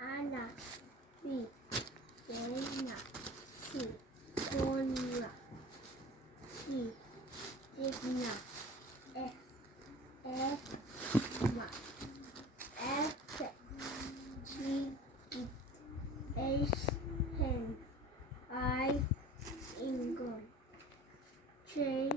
Anna, B, Dana, C, Cora, D, Digna, F, F, G, H, N, I, England, J,